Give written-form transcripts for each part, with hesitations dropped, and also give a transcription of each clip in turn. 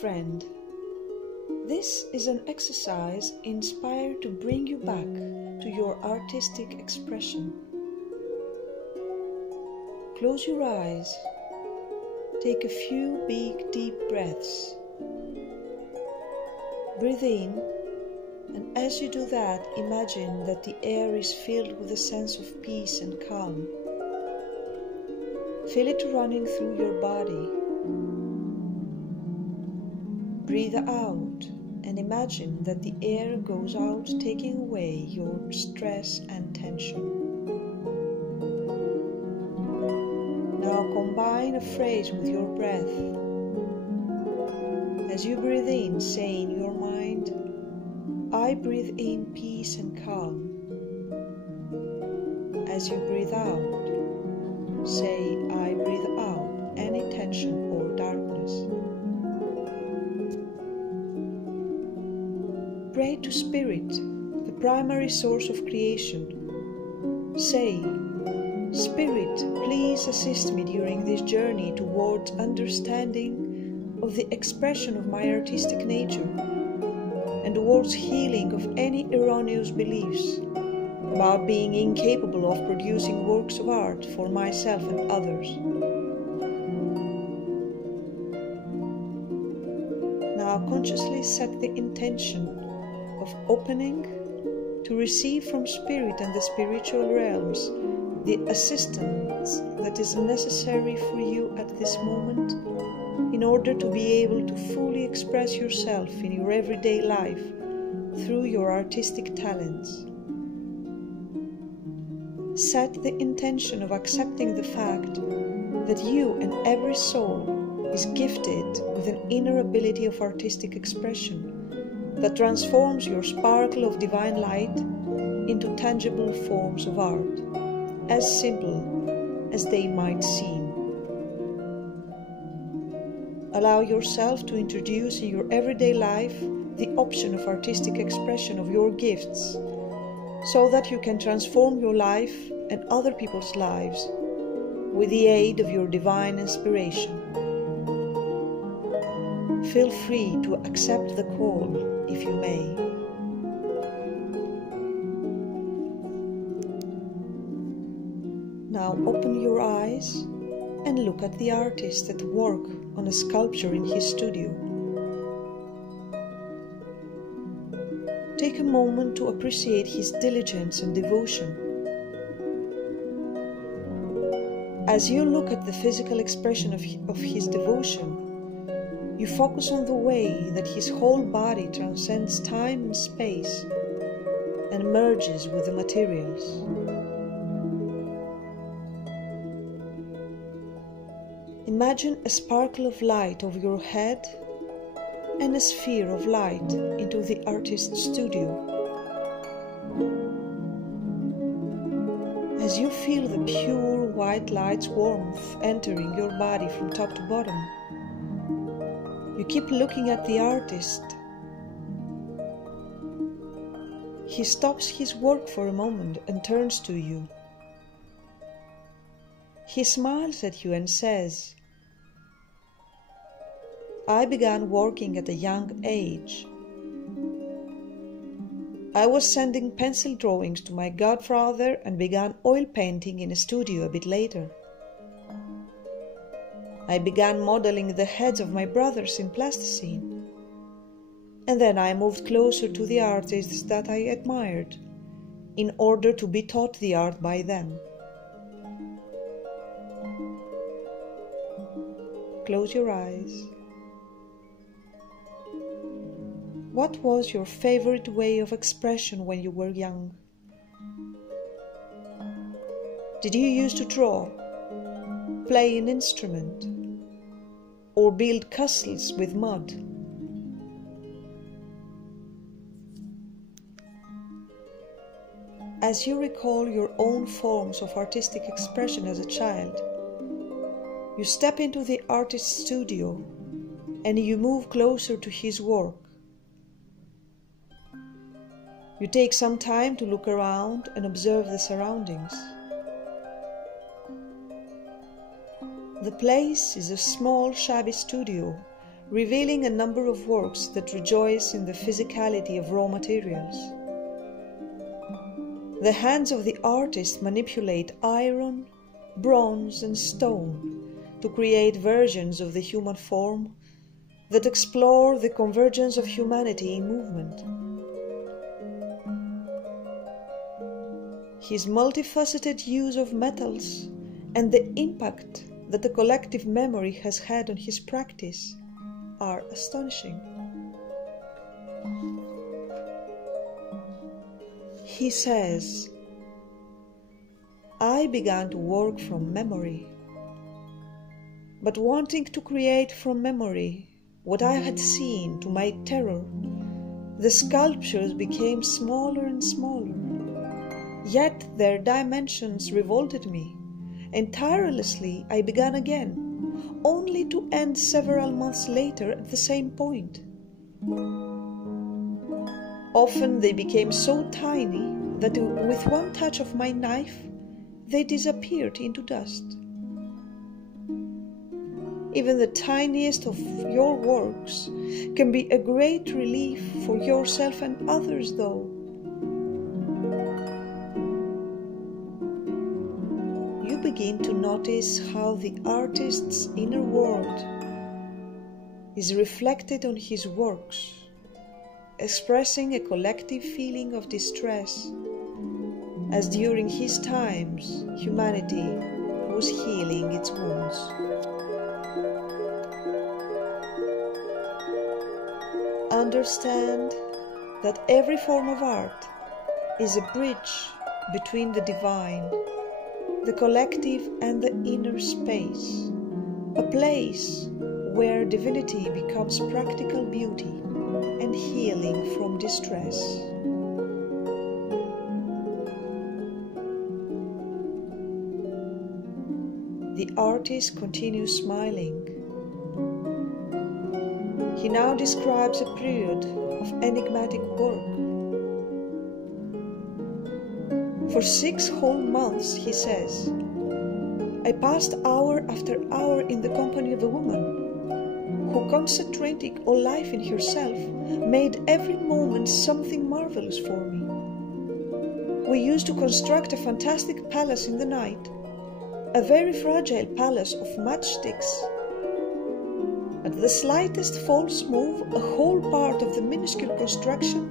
friend, this is an exercise inspired to bring you back to your artistic expression. Close your eyes, take a few big deep breaths. Breathe in, and as you do that, imagine that the air is filled with a sense of peace and calm. Feel it running through your body. Breathe out and imagine that the air goes out, taking away your stress and tension. Now combine a phrase with your breath. As you breathe in, say in your mind, I breathe in peace and calm. As you breathe out, say, I breathe out any tension or darkness. Pray to Spirit, the primary source of creation. Say, Spirit, please assist me during this journey towards understanding of the expression of my artistic nature and towards healing of any erroneous beliefs about being incapable of producing works of art for myself and others. Now consciously set the intention of opening to receive from Spirit and the spiritual realms the assistance that is necessary for you at this moment in order to be able to fully express yourself in your everyday life through your artistic talents. Set the intention of accepting the fact that you and every soul is gifted with an inner ability of artistic expression that transforms your sparkle of divine light into tangible forms of art, as simple as they might seem. Allow yourself to introduce in your everyday life the option of artistic expression of your gifts, so that you can transform your life and other people's lives with the aid of your divine inspiration. Feel free to accept the call if you may. Now open your eyes and look at the artist at work on a sculpture in his studio. Take a moment to appreciate his diligence and devotion. As you look at the physical expression of his devotion, you focus on the way that his whole body transcends time and space and merges with the materials. Imagine a sparkle of light over your head and a sphere of light into the artist's studio. As you feel the pure white light's warmth entering your body from top to bottom, you keep looking at the artist. He stops his work for a moment and turns to you. He smiles at you and says, I began working at a young age. I was sending pencil drawings to my godfather and began oil painting in a studio a bit later. I began modeling the heads of my brothers in plasticine, and then I moved closer to the artists that I admired in order to be taught the art by them. Close your eyes. What was your favorite way of expression when you were young? Did you used to draw, play an instrument, or build castles with mud? As you recall your own forms of artistic expression as a child, you step into the artist's studio and you move closer to his work. You take some time to look around and observe the surroundings. The place is a small, shabby studio revealing a number of works that rejoice in the physicality of raw materials. The hands of the artist manipulate iron, bronze, and stone to create versions of the human form that explore the convergence of humanity in movement. His multifaceted use of metals and the impact that the collective memory has had on his practice are astonishing. He says, "I began to work from memory, but wanting to create from memory what I had seen, to my terror, the sculptures became smaller and smaller. Yet their dimensions revolted me, and tirelessly I began again, only to end several months later at the same point. Often they became so tiny that with one touch of my knife they disappeared into dust. Even the tiniest of your works can be a great relief for yourself and others, though. You begin to notice how the artist's inner world is reflected on his works, expressing a collective feeling of distress, as during his times humanity was healing its wounds. Understand that every form of art is a bridge between the divine, the collective, and the inner space, a place where divinity becomes practical beauty and healing from distress. The artist continues smiling. He now describes a period of enigmatic work. For 6 whole months, he says, I passed hour after hour in the company of a woman who, concentrating all life in herself, made every moment something marvelous for me. We used to construct a fantastic palace in the night, a very fragile palace of matchsticks. At the slightest false move, a whole part of the minuscule construction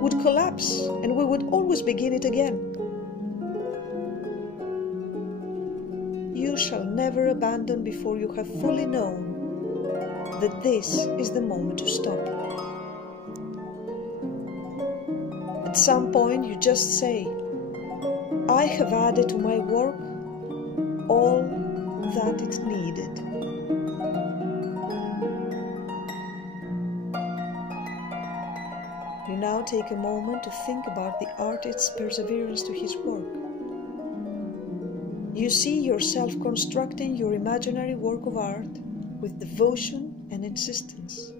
would collapse and we would always begin it again. You shall never abandon before you have fully known that this is the moment to stop. At some point you just say, I have added to my work all that it needed. You now take a moment to think about the artist's perseverance to his work. You see yourself constructing your imaginary work of art with devotion and insistence.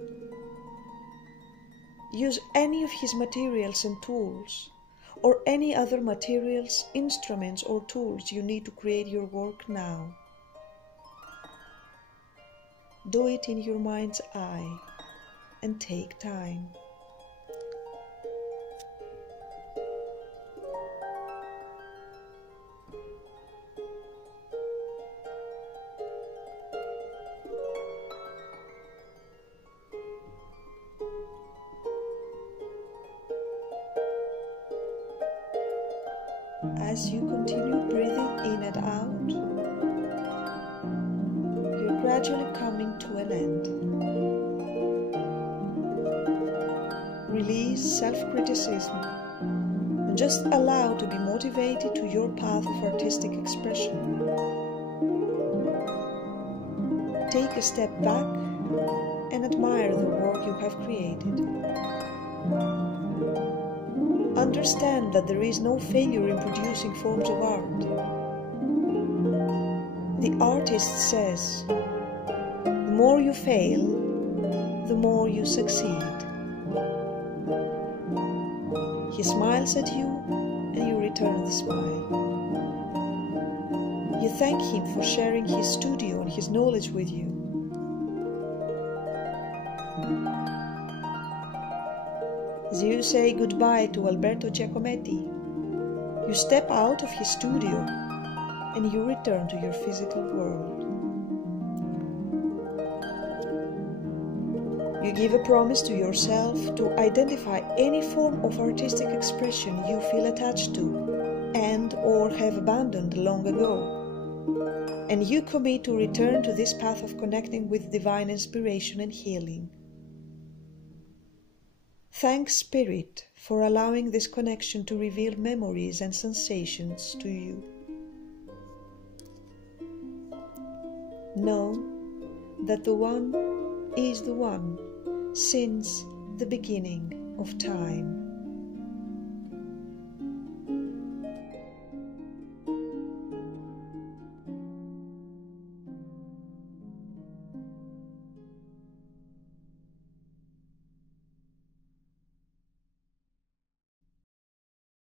Use any of his materials and tools, or any other materials, instruments, or tools you need to create your work now. Do it in your mind's eye and take time. As you continue breathing in and out, you're gradually coming to an end. Release self-criticism and just allow to be motivated to your path of artistic expression. Take a step back and admire the work you have created. Understand that there is no failure in producing forms of art. The artist says, the more you fail, the more you succeed. He smiles at you and you return the smile. You thank him for sharing his studio and his knowledge with you. As you say goodbye to Alberto Giacometti, you step out of his studio and you return to your physical world. You give a promise to yourself to identify any form of artistic expression you feel attached to and or have abandoned long ago. And you commit to return to this path of connecting with divine inspiration and healing. Thank Spirit for allowing this connection to reveal memories and sensations to you. Know that the One is the One since the beginning of time.